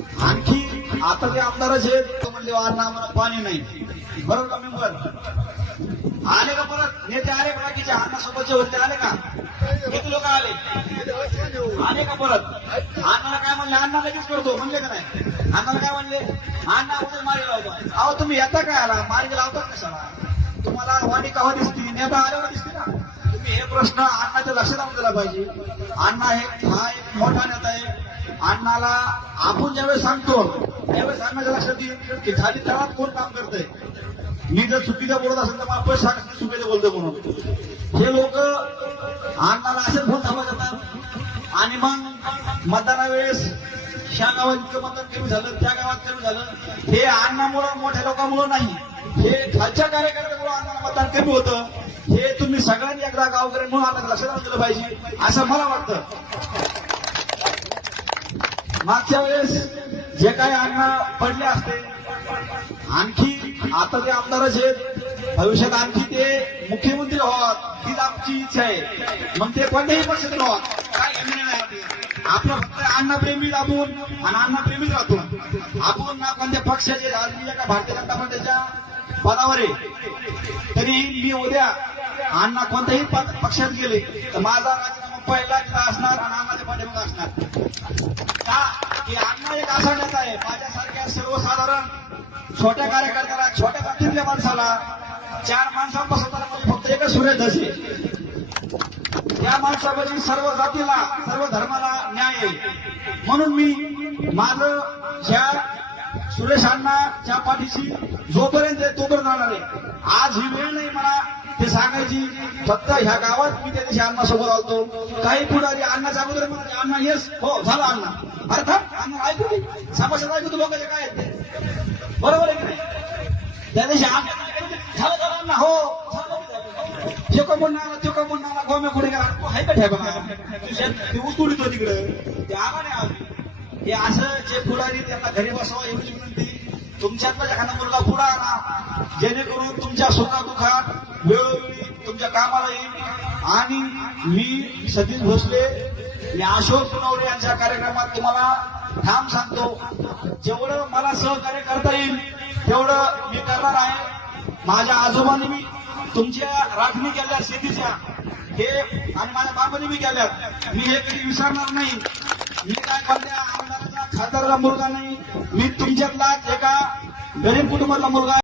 आणखी आता जे आमदारच आहेत तो म्हणले अण्णा आम्हाला पाणी नाही. बरोबर का मेंबर? आले का परत? नेते आले का बाकीचे? अण्णा सोबतचे होते आले का? किती लोक आले? आले का परत? अण्णाला काय म्हणले? अण्णा लगेच करतो म्हणले का नाही? अण्णाला काय म्हणले? अण्णा आपण मारी लावतो अहो तुम्ही येता काय आला मारी लावतात कशाला तुम्हाला वाणी कवा दिसते? नेता आल्यावर दिसते ना. तुम्ही हे प्रश्न अण्णाच्या लक्षात आणून दिला पाहिजे. अण्णा हे हा एक मोठा नेता आहे. अण्णाला आपण ज्यावेळेस सांगतो त्यावेळेस अण्णाच्या लक्षात येईल की खाली तळात कोण काम करतंय. मी जर चुकीचं बोलत असेल तर मग आपण सांग चुकीचं बोलतो म्हणून. हे लोक अण्णाला असेच फोन थांबा जातात आणि मग मतदानावेळेस ह्या गावात इतकं मतदान कमी झालं त्या गावात कमी झालं. हे अण्णामुळं मोठ्या लोकांमुळं नाही. हे खालच्या कार्यकर्त्यामुळे अण्णाला मतदान कमी होतं. हे तुम्ही सगळ्यांनी एकदा गावकऱ्यांमुळे आता लक्षात दिलं पाहिजे असं मला वाटतं. मागच्या वेळेस जे काही अण्णा पडले असते आणखी आता जे आमदारच आहेत भविष्यात आणखी ते मुख्यमंत्री व्हावात हीच आमची इच्छा आहे. मग ते कोणत्याही पक्षात व्हावात काय घेणे नाही आपलं फक्त अण्णा प्रेमी आपण आणि अण्णा राहतो. आपण ना कोणत्या पक्षाचे राजकीय का भारतीय जनता पार्टीच्या पदावर आहे. तरी मी उद्या अण्णा कोणत्याही पक्षात गेले तर माझा पहिला तिथं असणार आणि आम्हाला पाठिंबा असणार. का? की अण्णा एक असा नेता आहे. माझ्यासारख्या सर्वसाधारण छोट्या कार्यकर्त्याला छोट्या जातीतल्या माणसाला चार माणसांपासून म्हणजे फक्त एकच सुरेश असेल त्या माणसापासून सर्व जातीला सर्व धर्माला न्याय येईल म्हणून मी माझं ज्या सुरेशांना ज्या पाठीशी जोपर्यंत तोपर्यंत जाणार आहे. आज ही वेळ नाही मला ते सांगायची फक्त ह्या गावात मी त्या दिवशी अण्णा समोर आलतो. काही पुढारी अण्णा अगोदर अण्णा येस हो झालं अण्णा. अरे थांब अण्णा ऐकू दे. सभासद ऐकू तू लोकांचे काय ते. बरोबर आहे की नाही? त्या दिवशी झालं झालं अण्णा हो हे का म्हणून ते का म्हणून गोमे कुठे गेला? तू हाय का ठेवा ते उचकुडीतो तिकडं. ते आला. नाही हे असं जे पुढारी त्यांना घरी बसावा एवढी विनंती तुमच्यातला एखादा मुलगा पुढे आणा जेणेकरून तुमच्या सुखादुखात वेळोवेळी तुमच्या कामाला येईल. आणि मी सतीश भोसले मी अशोक पुनवरे यांच्या कार्यक्रमात तुम्हाला ठाम सांगतो जेवढं मला सहकार्य करता येईल तेवढं मी करणार आहे. माझ्या आजोबांनी मी तुमच्या राखणी केल्या शेतीच्या. हे आणि माझ्या बाबांनी मी केल्यात मी हे कधी विसरणार नाही. मी काय कोणत्या खातरला मुलगा नाही. मी तुमच्यातलाच एका गरीब कुटुंबातला मुलगा आहे.